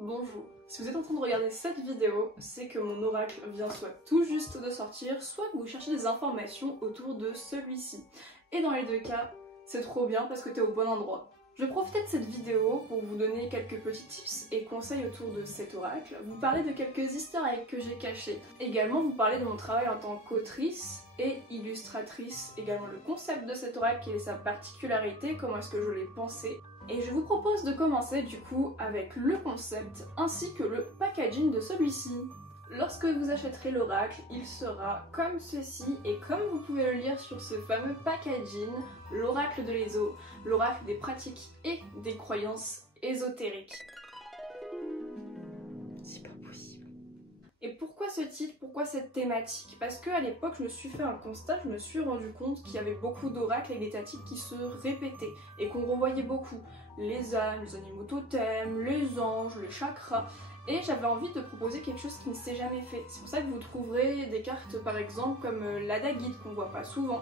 Bonjour, si vous êtes en train de regarder cette vidéo, c'est que mon oracle vient soit tout juste de sortir, soit que vous cherchez des informations autour de celui-ci. Et dans les deux cas, c'est trop bien parce que t'es au bon endroit. Je vais profiter de cette vidéo pour vous donner quelques petits tips et conseils autour de cet oracle, vous parler de quelques easter eggs que j'ai cachés, également vous parler de mon travail en tant qu'autrice et illustratrice, également le concept de cet oracle, quelle est sa particularité, comment est-ce que je l'ai pensé. Et je vous propose de commencer du coup avec le concept ainsi que le packaging de celui-ci. Lorsque vous achèterez l'oracle, il sera comme ceci et comme vous pouvez le lire sur ce fameux packaging, l'oracle de l'ESO, l'oracle des pratiques et des croyances ésotériques. C'est pas possible. Et pourquoi ce titre, pourquoi cette thématique? Parce qu'à l'époque, je me suis fait un constat, je me suis rendu compte qu'il y avait beaucoup d'oracles avec des thématiques qui se répétaient et qu'on revoyait beaucoup. Les âmes, les animaux totems, les anges, les chakras. Et j'avais envie de proposer quelque chose qui ne s'est jamais fait. C'est pour ça que vous trouverez des cartes par exemple comme l'Adagide qu'on ne voit pas souvent,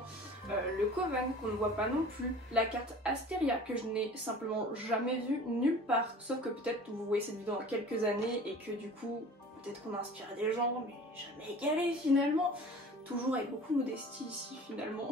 le Coven qu'on ne voit pas non plus, la carte Astéria que je n'ai simplement jamais vue nulle part. Sauf que peut-être vous voyez cette vidéo dans quelques années et que du coup, peut-être qu'on a inspiré des gens, mais jamais égalé finalement. Toujours avec beaucoup de modestie ici finalement.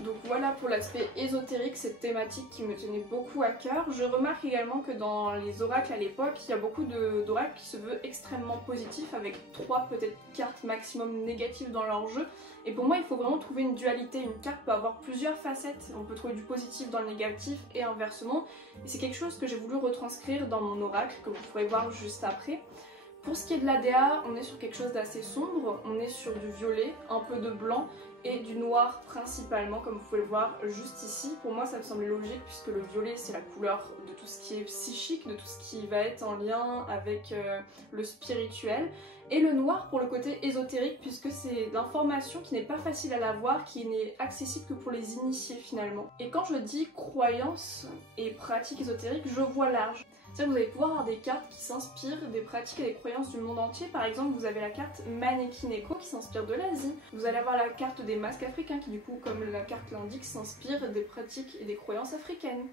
Donc voilà pour l'aspect ésotérique, cette thématique qui me tenait beaucoup à cœur. Je remarque également que dans les oracles à l'époque, il y a beaucoup d'oracles qui se veulent extrêmement positifs avec 3 peut-être cartes maximum négatives dans leur jeu. Et pour moi il faut vraiment trouver une dualité, une carte peut avoir plusieurs facettes. On peut trouver du positif dans le négatif et inversement. Et c'est quelque chose que j'ai voulu retranscrire dans mon oracle que vous pourrez voir juste après. Pour ce qui est de l'ADA, on est sur quelque chose d'assez sombre, on est sur du violet, un peu de blanc et du noir principalement, comme vous pouvez le voir juste ici. Pour moi ça me semble logique puisque le violet c'est la couleur de tout ce qui est psychique, de tout ce qui va être en lien avec le spirituel. Et le noir pour le côté ésotérique puisque c'est l'information qui n'est pas facile à l'avoir, qui n'est accessible que pour les initiés finalement. Et quand je dis croyance et pratique ésotérique, je vois large. C'est-à-dire que vous allez pouvoir avoir des cartes qui s'inspirent des pratiques et des croyances du monde entier. Par exemple, vous avez la carte Manekineko qui s'inspire de l'Asie. Vous allez avoir la carte des masques africains qui du coup, comme la carte l'indique, s'inspire des pratiques et des croyances africaines.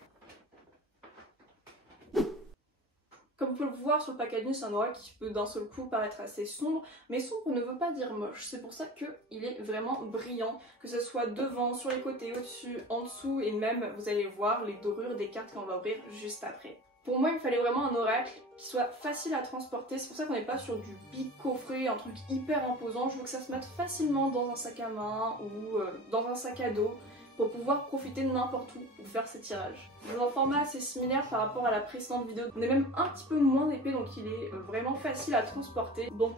Comme vous pouvez le voir sur le packaging, c'est un oracle qui peut d'un seul coup paraître assez sombre, mais sombre ne veut pas dire moche. C'est pour ça qu'il est vraiment brillant, que ce soit devant, sur les côtés, au-dessus, en dessous, et même vous allez voir les dorures des cartes qu'on va ouvrir juste après. Pour moi, il me fallait vraiment un oracle qui soit facile à transporter. C'est pour ça qu'on n'est pas sur du big coffret, un truc hyper imposant. Je veux que ça se mette facilement dans un sac à main ou dans un sac à dos pour pouvoir profiter de n'importe où pour faire ces tirages. Dans un format assez similaire par rapport à la précédente vidéo. On est même un petit peu moins épais, donc il est vraiment facile à transporter. Bon,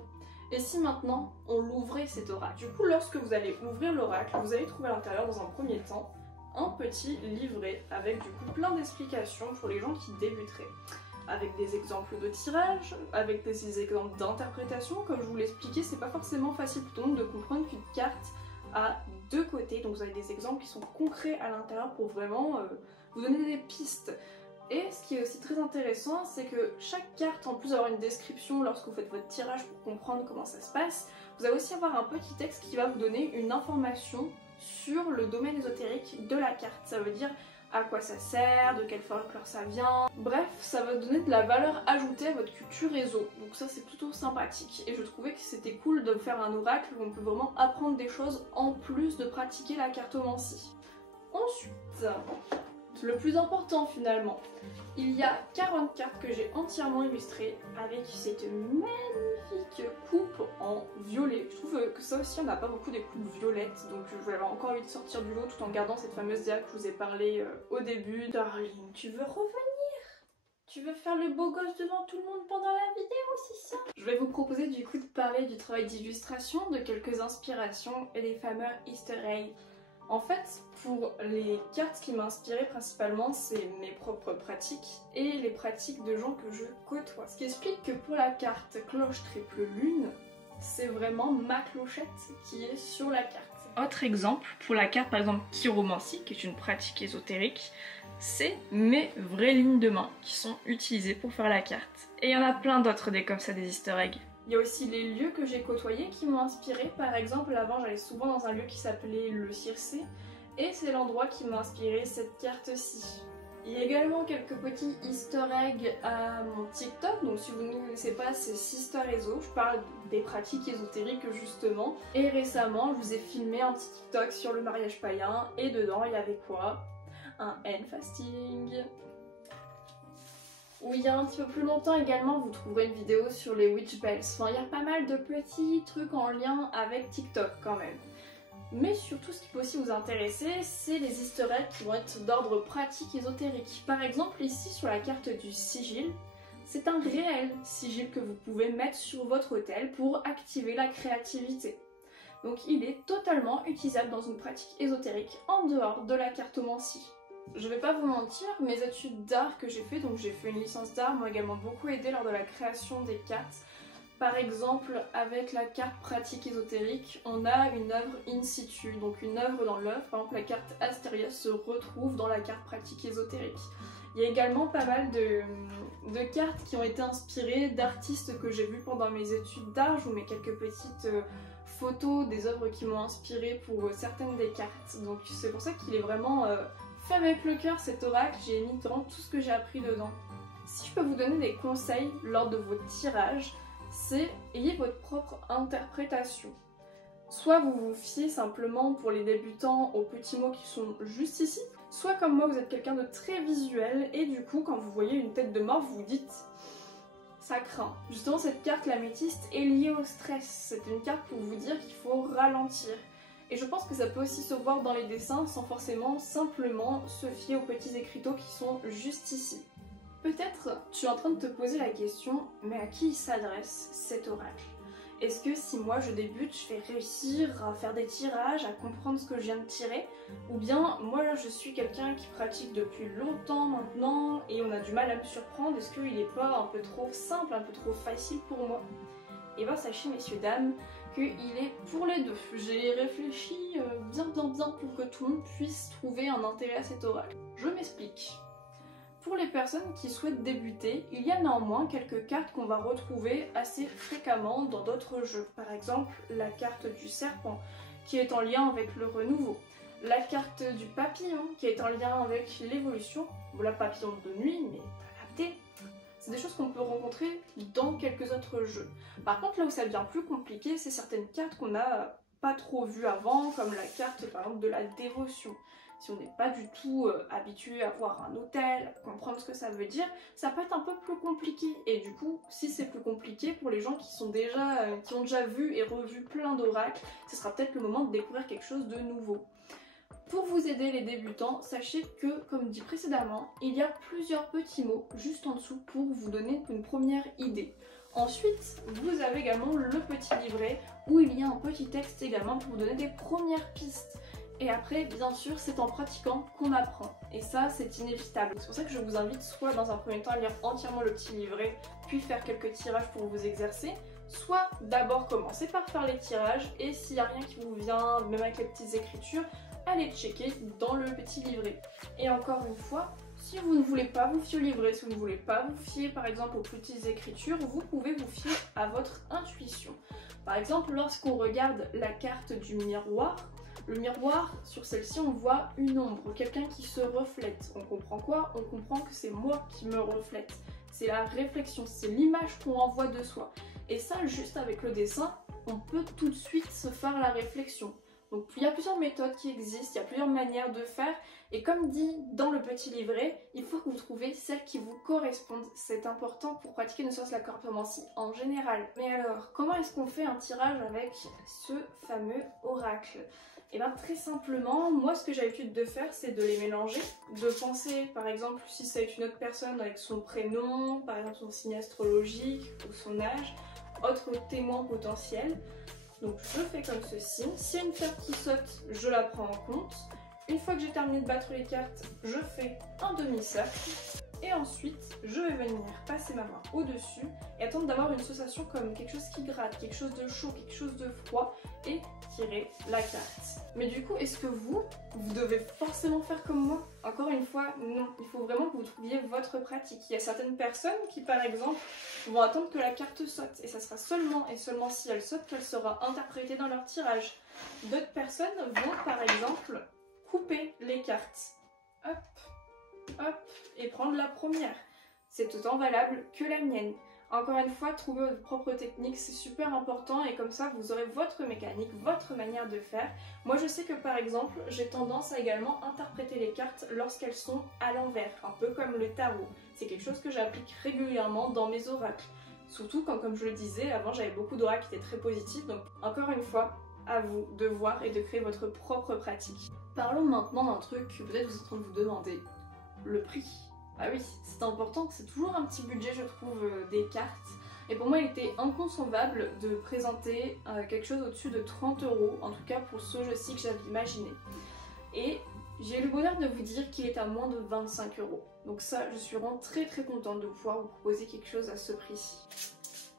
et si maintenant on l'ouvrait cet oracle? Du coup, lorsque vous allez ouvrir l'oracle, vous allez trouver à l'intérieur dans un premier temps un petit livret avec du coup plein d'explications pour les gens qui débuteraient. Avec des exemples de tirage, avec des exemples d'interprétation. Comme je vous l'ai expliqué, c'est pas forcément facile pour tout le monde de comprendre qu'une carte a 2 côtés. Donc vous avez des exemples qui sont concrets à l'intérieur pour vraiment vous donner des pistes. Et ce qui est aussi très intéressant, c'est que chaque carte, en plus d'avoir une description lorsque vous faites votre tirage pour comprendre comment ça se passe, vous allez aussi avoir un petit texte qui va vous donner une information sur le domaine ésotérique de la carte. Ça veut dire à quoi ça sert, de quelle folklore ça vient. Bref, ça va donner de la valeur ajoutée à votre culture éso. Donc ça c'est plutôt sympathique et je trouvais que c'était cool de faire un oracle où on peut vraiment apprendre des choses en plus de pratiquer la cartomancie. Ensuite, le plus important finalement, il y a 40 cartes que j'ai entièrement illustrées avec cette magnifique coupe en violet. Je trouve que ça aussi on n'a pas beaucoup des coupes violettes, donc je vais avoir encore envie de sortir du lot tout en gardant cette fameuse dia que je vous ai parlé au début. Darling, tu veux revenir? Tu veux faire le beau gosse devant tout le monde pendant la vidéo, c'est ça? Je vais vous proposer du coup de parler du travail d'illustration, de quelques inspirations et des fameux easter eggs. En fait, pour les cartes qui m'ont inspiré principalement, c'est mes propres pratiques et les pratiques de gens que je côtoie. Ce qui explique que pour la carte cloche triple lune, c'est vraiment ma clochette qui est sur la carte. Autre exemple, pour la carte par exemple chiromancie, qui est une pratique ésotérique, c'est mes vraies lignes de main qui sont utilisées pour faire la carte. Et il y en a plein d'autres des comme ça, des easter eggs. Il y a aussi les lieux que j'ai côtoyés qui m'ont inspiré. Par exemple, avant j'allais souvent dans un lieu qui s'appelait le Circé et c'est l'endroit qui m'a inspiré cette carte-ci. Il y a également quelques petits easter eggs à mon TikTok, donc si vous ne connaissez pas, c'est Sisterézo. Je parle des pratiques ésotériques justement. Et récemment, je vous ai filmé un petit TikTok sur le mariage païen, et dedans, il y avait quoi? Un end fasting. Oui, il y a un petit peu plus longtemps également, vous trouverez une vidéo sur les witch bells. Enfin, il y a pas mal de petits trucs en lien avec TikTok quand même. Mais surtout, ce qui peut aussi vous intéresser, c'est les easter eggs qui vont être d'ordre pratique ésotérique. Par exemple, ici sur la carte du sigil, c'est un réel sigil que vous pouvez mettre sur votre autel pour activer la créativité. Donc il est totalement utilisable dans une pratique ésotérique en dehors de la cartomancie. Je vais pas vous mentir, mes études d'art que j'ai fait, donc j'ai fait une licence d'art, m'ont également beaucoup aidé lors de la création des cartes. Par exemple, avec la carte pratique ésotérique, on a une œuvre in situ, donc une œuvre dans l'œuvre. Par exemple, la carte Astéria se retrouve dans la carte pratique ésotérique. Il y a également pas mal de cartes qui ont été inspirées d'artistes que j'ai vus pendant mes études d'art. Je vous mets quelques petites photos des œuvres qui m'ont inspirée pour certaines des cartes. Donc c'est pour ça qu'il est vraiment fait avec le cœur cet oracle. J'ai mis vraiment tout ce que j'ai appris dedans. Si je peux vous donner des conseils lors de vos tirages, c'est ayez votre propre interprétation. Soit vous vous fiez simplement pour les débutants aux petits mots qui sont juste ici, soit comme moi vous êtes quelqu'un de très visuel et du coup quand vous voyez une tête de mort vous vous dites ça craint. Justement cette carte l'améthyste est liée au stress, c'est une carte pour vous dire qu'il faut ralentir. Et je pense que ça peut aussi se voir dans les dessins sans forcément simplement se fier aux petits écriteaux qui sont juste ici. Peut-être tu es en train de te poser la question, mais à qui il s'adresse cet oracle? Est-ce que si moi je débute, je vais réussir à faire des tirages, à comprendre ce que je viens de tirer? Ou bien moi je suis quelqu'un qui pratique depuis longtemps maintenant et on a du mal à me surprendre, est-ce qu'il n'est pas un peu trop simple, un peu trop facile pour moi? Et bien sachez messieurs dames qu'il est pour les deux. J'ai réfléchi bien pour que tout le monde puisse trouver un intérêt à cet oracle. Je m'explique. Pour les personnes qui souhaitent débuter, il y a néanmoins quelques cartes qu'on va retrouver assez fréquemment dans d'autres jeux. Par exemple, la carte du serpent, qui est en lien avec le renouveau. La carte du papillon, qui est en lien avec l'évolution. Bon, la papillon de nuit, mais adapté. C'est des choses qu'on peut rencontrer dans quelques autres jeux. Par contre, là où ça devient plus compliqué, c'est certaines cartes qu'on n'a pas trop vues avant, comme la carte par exemple de la dévotion. Si on n'est pas du tout habitué à voir un autel, à comprendre ce que ça veut dire, ça peut être un peu plus compliqué. Et du coup, si c'est plus compliqué pour les gens qui ont déjà vu et revu plein d'oracles, ce sera peut-être le moment de découvrir quelque chose de nouveau. Pour vous aider les débutants, sachez que, comme dit précédemment, il y a plusieurs petits mots juste en dessous pour vous donner une première idée. Ensuite, vous avez également le petit livret où il y a un petit texte également pour vous donner des premières pistes. Et après, bien sûr, c'est en pratiquant qu'on apprend. Et ça, c'est inévitable. C'est pour ça que je vous invite soit dans un premier temps à lire entièrement le petit livret, puis faire quelques tirages pour vous exercer, soit d'abord commencer par faire les tirages, et s'il n'y a rien qui vous vient, même avec les petites écritures, allez checker dans le petit livret. Et encore une fois, si vous ne voulez pas vous fier au livret, si vous ne voulez pas vous fier par exemple aux petites écritures, vous pouvez vous fier à votre intuition. Par exemple, lorsqu'on regarde la carte du miroir, le miroir, sur celle-ci, on voit une ombre, quelqu'un qui se reflète. On comprend quoi? On comprend que c'est moi qui me reflète. C'est la réflexion, c'est l'image qu'on envoie de soi. Et ça, juste avec le dessin, on peut tout de suite se faire la réflexion. Donc il y a plusieurs méthodes qui existent, il y a plusieurs manières de faire. Et comme dit dans le petit livret, il faut que vous trouviez celles qui vous correspondent. C'est important pour pratiquer ne serait-ce la cartomancie en général. Mais alors, comment est-ce qu'on fait un tirage avec ce fameux oracle? Et bien très simplement, moi ce que j'ai l'habitude de faire, c'est de les mélanger, de penser par exemple si c'est avec une autre personne avec son prénom, par exemple son signe astrologique ou son âge, autre témoin potentiel. Donc je fais comme ceci, s'il y a une carte qui saute, je la prends en compte. Une fois que j'ai terminé de battre les cartes, je fais un demi-cercle. Et ensuite, je vais venir passer ma main au-dessus et attendre d'avoir une sensation comme quelque chose qui gratte, quelque chose de chaud, quelque chose de froid et tirer la carte. Mais du coup, est-ce que vous devez forcément faire comme moi? Encore une fois, non. Il faut vraiment que vous trouviez votre pratique. Il y a certaines personnes qui, par exemple, vont attendre que la carte saute. Et ça sera seulement et seulement si elle saute qu'elle sera interprétée dans leur tirage. D'autres personnes vont, par exemple, couper les cartes. Hop. hop, et prendre la première. C'est autant valable que la mienne. Encore une fois, trouver votre propre technique, c'est super important et comme ça, vous aurez votre mécanique, votre manière de faire. Moi, je sais que par exemple, j'ai tendance à également interpréter les cartes lorsqu'elles sont à l'envers, un peu comme le tarot. C'est quelque chose que j'applique régulièrement dans mes oracles. Surtout quand, comme je le disais, avant j'avais beaucoup d'oracles qui étaient très positifs, donc encore une fois, à vous de voir et de créer votre propre pratique. Parlons maintenant d'un truc que peut-être vous êtes en train de vous demander, le prix. Ah oui, c'est important, c'est toujours un petit budget je trouve des cartes. Et pour moi il était inconcevable de présenter quelque chose au-dessus de 30 €, en tout cas pour ce jeu-ci que j'avais imaginé. Et j'ai eu le bonheur de vous dire qu'il est à moins de 25 €. Donc ça, je suis vraiment très contente de pouvoir vous proposer quelque chose à ce prix-ci.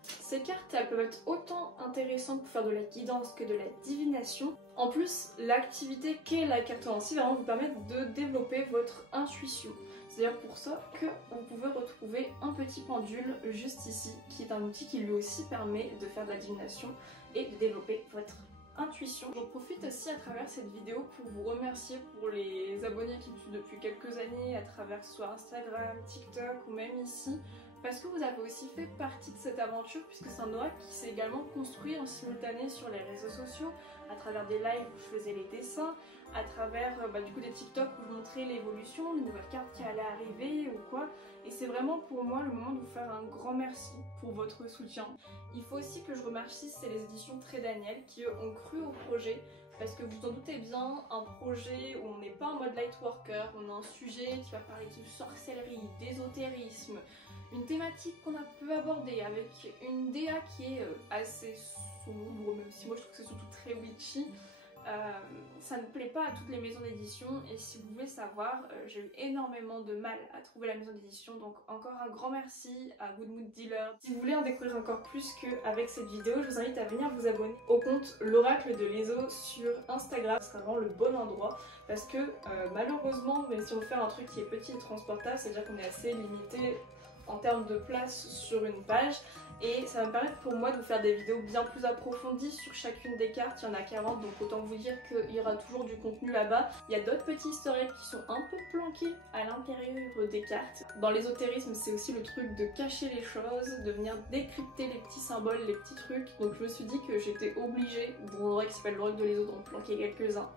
Ces cartes, elles peuvent être autant intéressantes pour faire de la guidance que de la divination. En plus, l'activité qu'est la cartomancie va vraiment vous permettre de développer votre intuition. C'est d'ailleurs pour ça que vous pouvez retrouver un petit pendule juste ici, qui est un outil qui lui aussi permet de faire de la divination et de développer votre intuition. J'en profite aussi à travers cette vidéo pour vous remercier pour les abonnés qui me suivent depuis quelques années à travers soit Instagram, TikTok ou même ici, parce que vous avez aussi fait partie de cette aventure puisque c'est un oracle qui s'est également construit en simultané sur les réseaux sociaux, à travers des lives où je faisais les dessins, à travers du coup des TikTok où je montrais l'évolution, les nouvelles cartes qui allaient arriver ou quoi. Et c'est vraiment pour moi le moment de vous faire un grand merci pour votre soutien. Il faut aussi que je remercie les éditions Très Daniel qui ont cru au projet. Parce que vous en doutez bien, un projet où on n'est pas en mode lightworker, on a un sujet qui va parler de sorcellerie, d'ésotérisme, une thématique qu'on a peu abordée avec une DA qui est assez sombre, même si moi je trouve que c'est surtout très witchy. Ça ne plaît pas à toutes les maisons d'édition et si vous voulez savoir, j'ai eu énormément de mal à trouver la maison d'édition, donc encore un grand merci à Good Mood Dealer. Si vous voulez en découvrir encore plus qu'avec cette vidéo, je vous invite à venir vous abonner au compte l'Oracle de Lezo sur Instagram, ce sera vraiment le bon endroit parce que malheureusement, même si on veut faire un truc qui est petit et transportable, c'est-à-dire qu'on est assez limité en termes de place sur une page. Et ça va me permettre pour moi de vous faire des vidéos bien plus approfondies sur chacune des cartes. Il y en a 40, donc autant vous dire qu'il y aura toujours du contenu là-bas. Il y a d'autres petits easter eggs qui sont un peu planqués à l'intérieur des cartes. Dans l'ésotérisme, c'est aussi le truc de cacher les choses, de venir décrypter les petits symboles, les petits trucs. Donc je me suis dit que j'étais obligée, dans l'oracle qui s'appelle l'oracle de l'Eso, d'en planquer quelques-uns.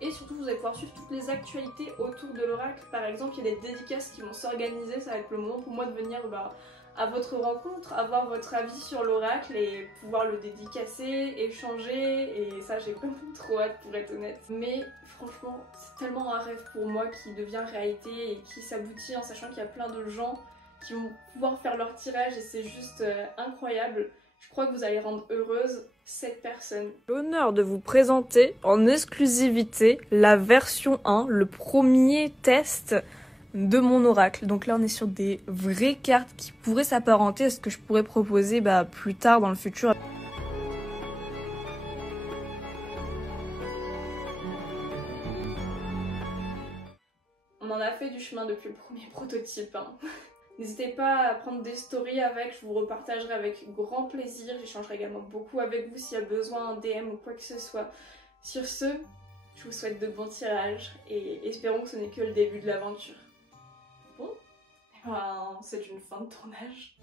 Et surtout, vous allez pouvoir suivre toutes les actualités autour de l'oracle. Par exemple, il y a des dédicaces qui vont s'organiser. Ça va être le moment pour moi de venir à votre rencontre, avoir votre avis sur l'oracle et pouvoir le dédicacer, échanger, et ça j'ai vraiment trop hâte pour être honnête. Mais franchement, c'est tellement un rêve pour moi qui devient réalité et qui s'aboutit en sachant qu'il y a plein de gens qui vont pouvoir faire leur tirage et c'est juste incroyable. Je crois que vous allez rendre heureuse cette personne. L'honneur de vous présenter en exclusivité la version 1, le premier test de mon oracle. Donc là on est sur des vraies cartes qui pourraient s'apparenter à ce que je pourrais proposer plus tard dans le futur. On en a fait du chemin depuis le premier prototype. N'hésitez pas à prendre des stories avec, je vous repartagerai avec grand plaisir. J'échangerai également beaucoup avec vous s'il y a besoin, un DM ou quoi que ce soit. Sur ce, je vous souhaite de bons tirages et espérons que ce n'est que le début de l'aventure. Bon, c'est une fin de tournage.